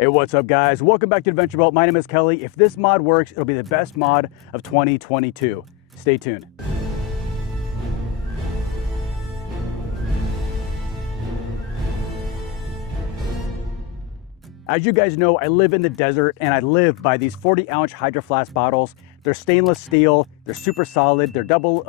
Hey, what's up guys? Welcome back to Adventure Boat. My name is Kelly. If this mod works, it'll be the best mod of 2022. Stay tuned. As you guys know, I live in the desert and I live by these 40-ounce Hydro Flask bottles. They're stainless steel, they're super solid, they're double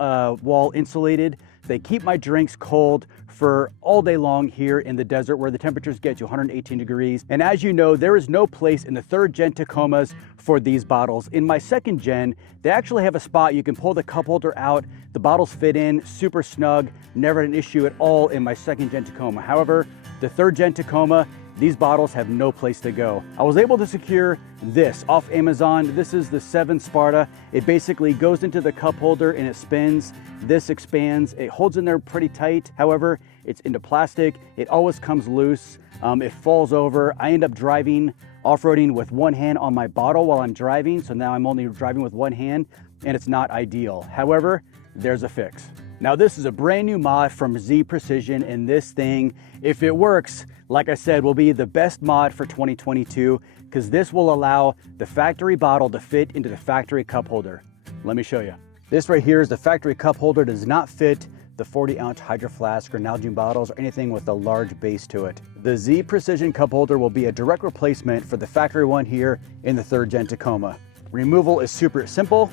wall insulated. They keep my drinks cold for all day long here in the desert where the temperatures get to 118 degrees. And as you know, there is no place in the 3rd gen Tacomas for these bottles. In my 2nd gen, they actually have a spot you can pull the cup holder out. The bottles fit in super snug, never an issue at all in my 2nd gen Tacoma. However, the 3rd gen Tacoma, these bottles have no place to go. I was able to secure this off Amazon. This is the 7 Sparta. It basically goes into the cup holder and it spins. This expands, it holds in there pretty tight. However, it's into plastic. It always comes loose. It falls over. I end up driving off-roading with one hand on my bottle while I'm driving. So now I'm only driving with one hand and it's not ideal. However, there's a fix. Now this is a brand new mod from Z Precision, and this thing, if it works, like I said, will be the best mod for 2022 because this will allow the factory bottle to fit into the factory cup holder. Let me show you. This right here is the factory cup holder. Does not fit the 40-ounce Hydro Flask or Nalgene bottles or anything with a large base to it. The Z Precision cup holder will be a direct replacement for the factory one here in the 3rd gen Tacoma. Removal is super simple.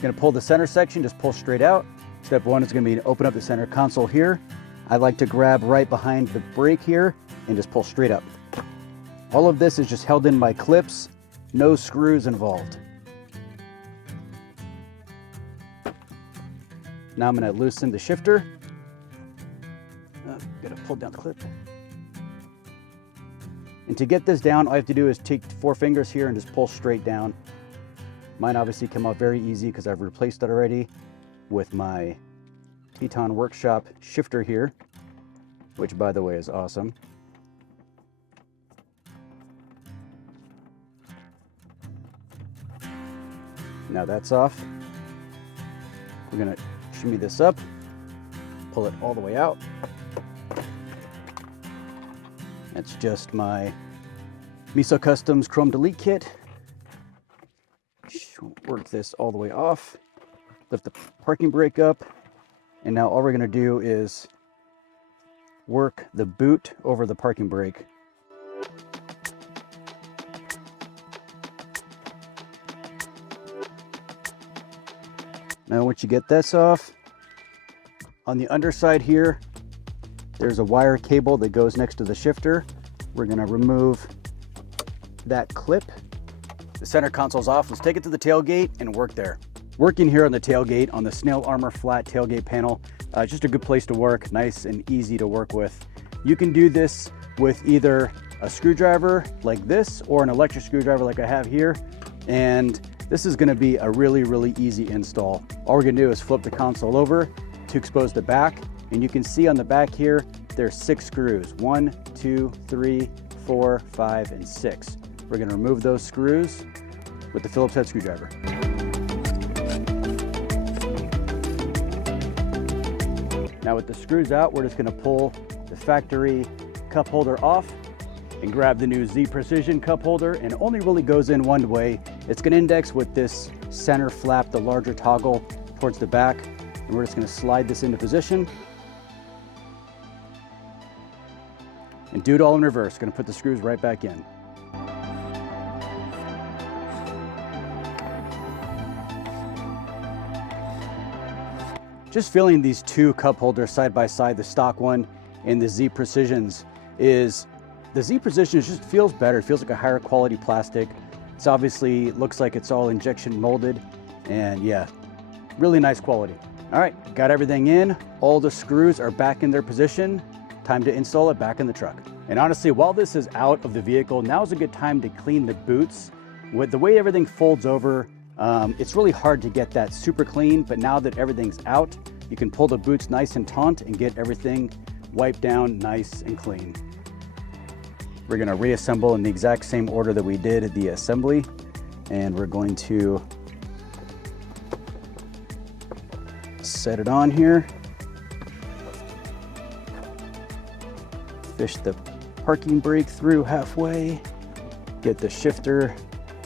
Gonna pull the center section, just pull straight out. Step 1 is gonna be to open up the center console here. I like to grab right behind the brake here and just pull straight up. All of this is just held in by clips, no screws involved. Now I'm gonna loosen the shifter. Gotta pull down the clip. And to get this down, all I have to do is take 4 fingers here and just pull straight down. Mine obviously came out very easy because I've replaced it already with my Teton Workshop shifter here, which by the way is awesome. Now that's off. We're gonna shimmy this up, pull it all the way out. That's just my Meso Customs Chrome Delete Kit. Work this all the way off, lift the parking brake up, and now all we're going to do is work the boot over the parking brake. Now once you get this off, on the underside here, there's a wire cable that goes next to the shifter. We're going to remove that clip. The center console's off. Let's take it to the tailgate and work there. Working here on the tailgate, on the Snail Armor flat tailgate panel, just a good place to work, nice and easy to work with. You can do this with either a screwdriver like this or an electric screwdriver like I have here. And this is gonna be a really, really easy install. All we're gonna do is flip the console over to expose the back. And you can see on the back here, there's 6 screws. 1, 2, 3, 4, 5, and 6. We're going to remove those screws with the Phillips head screwdriver. Now with the screws out, we're just going to pull the factory cup holder off and grab the new Z Precision cup holder, and it only really goes in one way. It's going to index with this center flap, the larger toggle towards the back, and we're just going to slide this into position and do it all in reverse. Going to put the screws right back in. Just feeling these 2 cup holders side by side, the stock one and the Z Precisions, is the Z Precision just feels better. It feels like a higher quality plastic. It's obviously looks like it's all injection molded, and yeah, really nice quality. All right, got everything in. All the screws are back in their position. Time to install it back in the truck. And honestly, while this is out of the vehicle, now is a good time to clean the boots. With the way everything folds over, it's really hard to get that super clean, but now that everything's out, you can pull the boots nice and taut and get everything wiped down nice and clean. We're gonna reassemble in the exact same order that we did the assembly, and we're going to set it on here. Fish the parking brake through halfway, get the shifter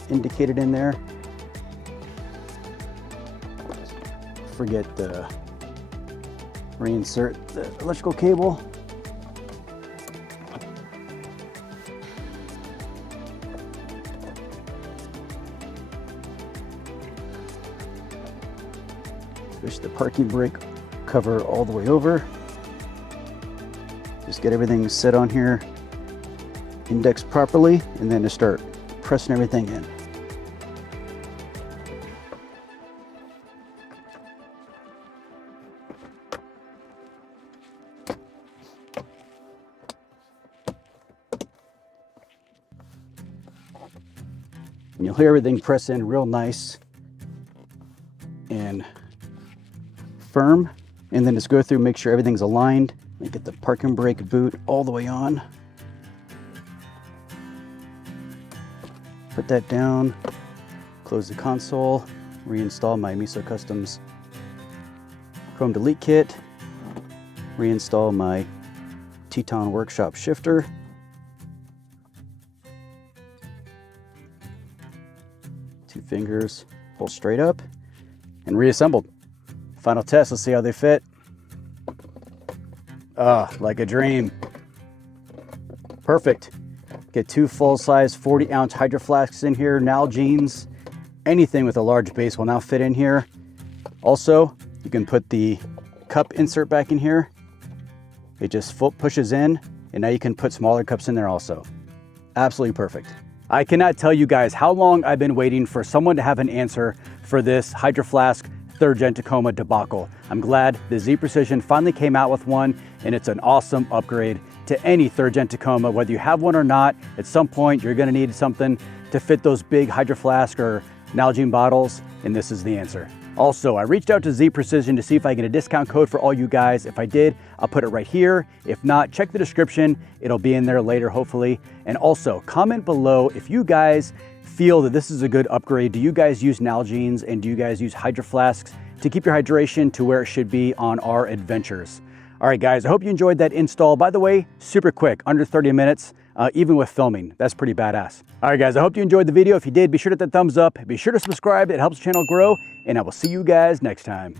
indicated in there. Forget to reinsert the electrical cable. Push the parking brake cover all the way over. Just get everything set on here, indexed properly, and then just start pressing everything in. And you'll hear everything press in real nice and firm, and then just go through, make sure everything's aligned, and get the parking brake boot all the way on. Put that down, close the console, reinstall my Meso Customs Chrome Delete Kit, reinstall my Teton Workshop shifter. Two fingers, pull straight up, and reassembled. Final test, let's see how they fit. Like a dream. Perfect. Get two full-size 40-ounce Hydro Flasks in here, Nalgene's. Anything with a large base will now fit in here. Also, you can put the cup insert back in here. It just pushes in, and now you can put smaller cups in there also. Absolutely perfect. I cannot tell you guys how long I've been waiting for someone to have an answer for this Hydro Flask 3rd Gen Tacoma debacle. I'm glad the Z Precision finally came out with one, and it's an awesome upgrade to any 3rd Gen Tacoma. Whether you have one or not, at some point you're gonna need something to fit those big Hydro Flask or Nalgene bottles, and this is the answer. Also, I reached out to Z Precision to see if I get a discount code for all you guys. If I did, I'll put it right here. If not, check the description. It'll be in there later, hopefully. And also, comment below if you guys feel that this is a good upgrade. Do you guys use Nalgene's, and do you guys use Hydro Flasks to keep your hydration to where it should be on our adventures? All right, guys, I hope you enjoyed that install. By the way, super quick, under 30 minutes, even with filming. That's pretty badass. All right, guys, I hope you enjoyed the video. If you did, be sure to hit that thumbs up. Be sure to subscribe. It helps the channel grow, and I will see you guys next time.